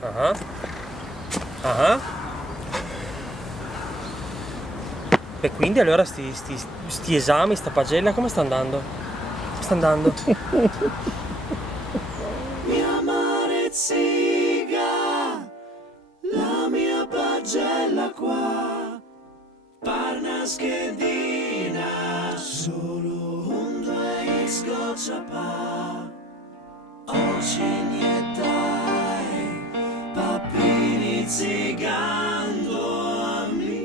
Ah. Ah. E quindi allora sti esami, sta pagella, come sta andando? Come sta andando? Mia mare ziga, la mia pagella qua, parna schedina, solo un 2x goccia pa, ocinettai, papini zigando a me.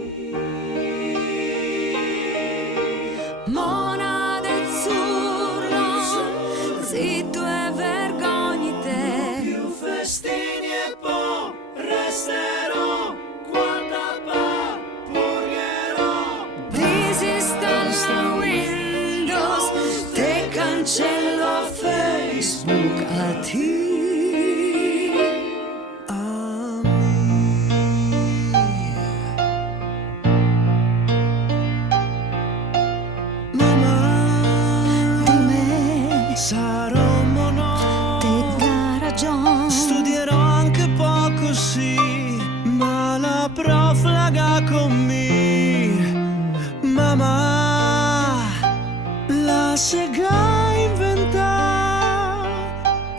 Monade azzurro, zitto e vergognite. Più festini e poi resterò, guarda pa, purgherò. Disinstalla Windows, te cancello Facebook a te. Sarò mono, Te dà ragione. studierò anche poco sì, ma la proflaga con me. Mamma, la sega inventa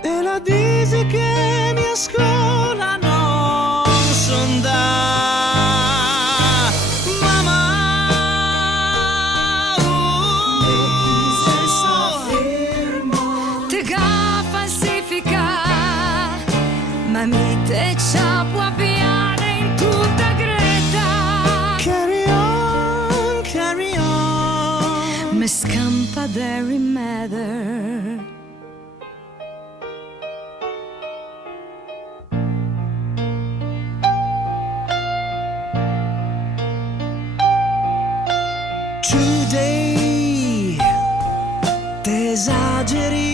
e la dice che mi a scuola non son da. Ma mi te c'ha può avviare in tutta greta. Carry on, Me scampa Derry Mather. Today, t'esageri,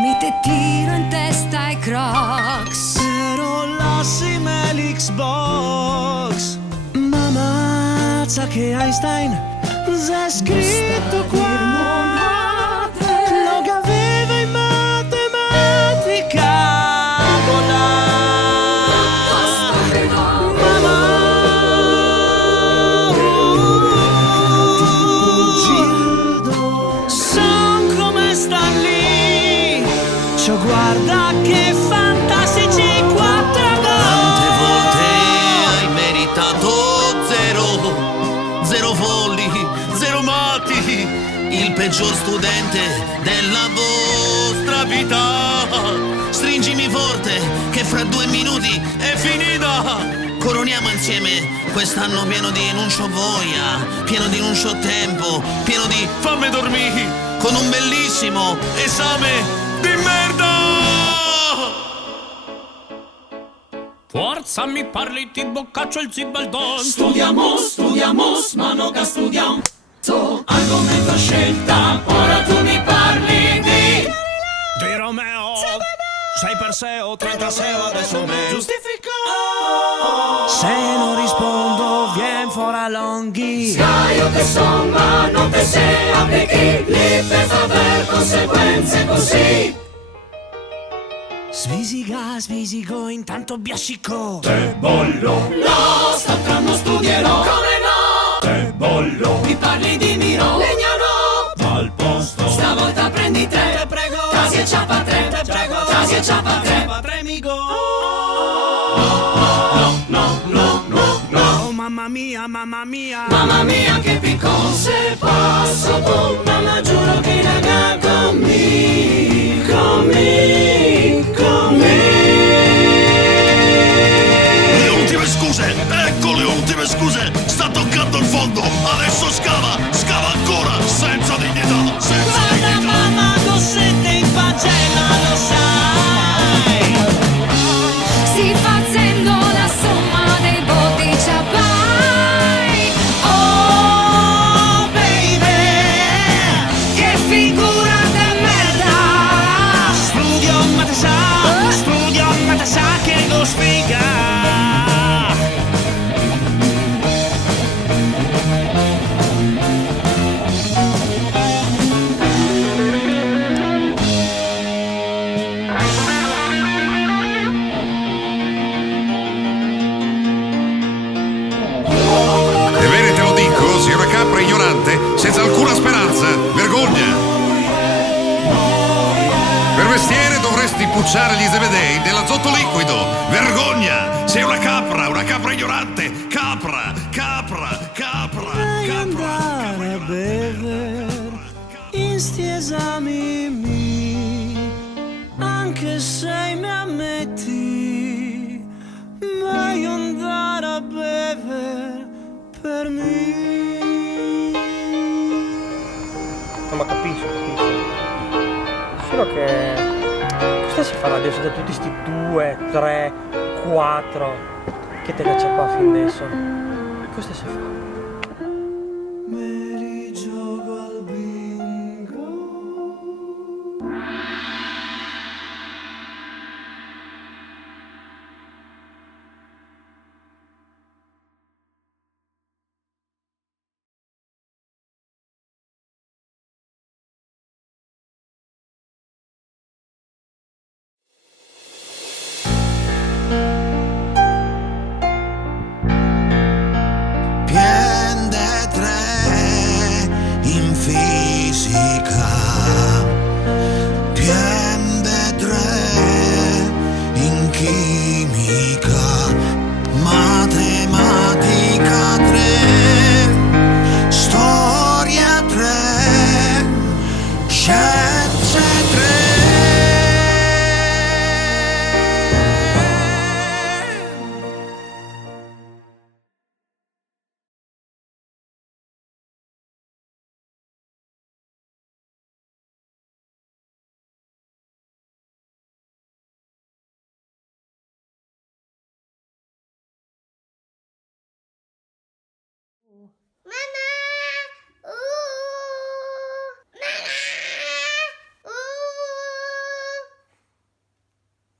Mi te tiro in testa i Crocs. però lasci me l'Xbox. Mamma, sa che Einstein s'è scritto qua. Lo che aveva in matematica. Son come sta lì. Ciò guarda che fantastici 4 gol. Quante volte hai meritato zero folli, zero matti, il peggior studente della vostra vita. Stringimi forte che fra 2 minuti è finita. Coroniamo insieme quest'anno pieno di non c'ho voglia, pieno di non c'ho tempo, pieno di fammi dormire, con un bellissimo esame di merda! Forza mi parli, ti boccaccio il zibaldon. Studiamos, ma no che studiamo. Argomento scelta, ora tu mi parli di Romeo 6 per 6 o 36 adesso me giustifico. Se non rispondo, vien fuori longhi. Scaio che somma, non te se applichi, lì per aver conseguenze così. Svisigo, intanto biascico. Te bollo. No, st'altro studierò. Come no? Te bollo. Mi parli di Miro. Legnano. Al posto. Stavolta prendi 3. Te prego. Casi e ciapa 3. Te prego. Casi e ciapa 3. Migo. No. Mamma mia. Mamma mia che piccon. Se posso, boh, mamma giuro che raga con me. Le ultime scuse, ecco le ultime scuse, sta toccando il fondo, adesso scava ancora, senza dignità, senza dignità. Mamma, cossette in pagella, lo sai. Si facendo la somma dei voti ci avrai. Oh baby, che figura de merda. Studio ma te sa che lo sfiga. bruciare gli zebedei dell'azoto liquido. Vergogna! Sei una capra ignorante. Capra. Puoi andare a bere in sti esami miei, anche se mi ammetti, meglio andare a bere per me. No, ma capisco. Solo che cosa si farà adesso da tutti sti 2, 3, 4 che te la ciappa fin adesso? Cosa si fa? Me li gioco al bingo. Prende 3 in fisica. Prende 3 in chimica. Matematica 3. Storia 3. Scienze 3.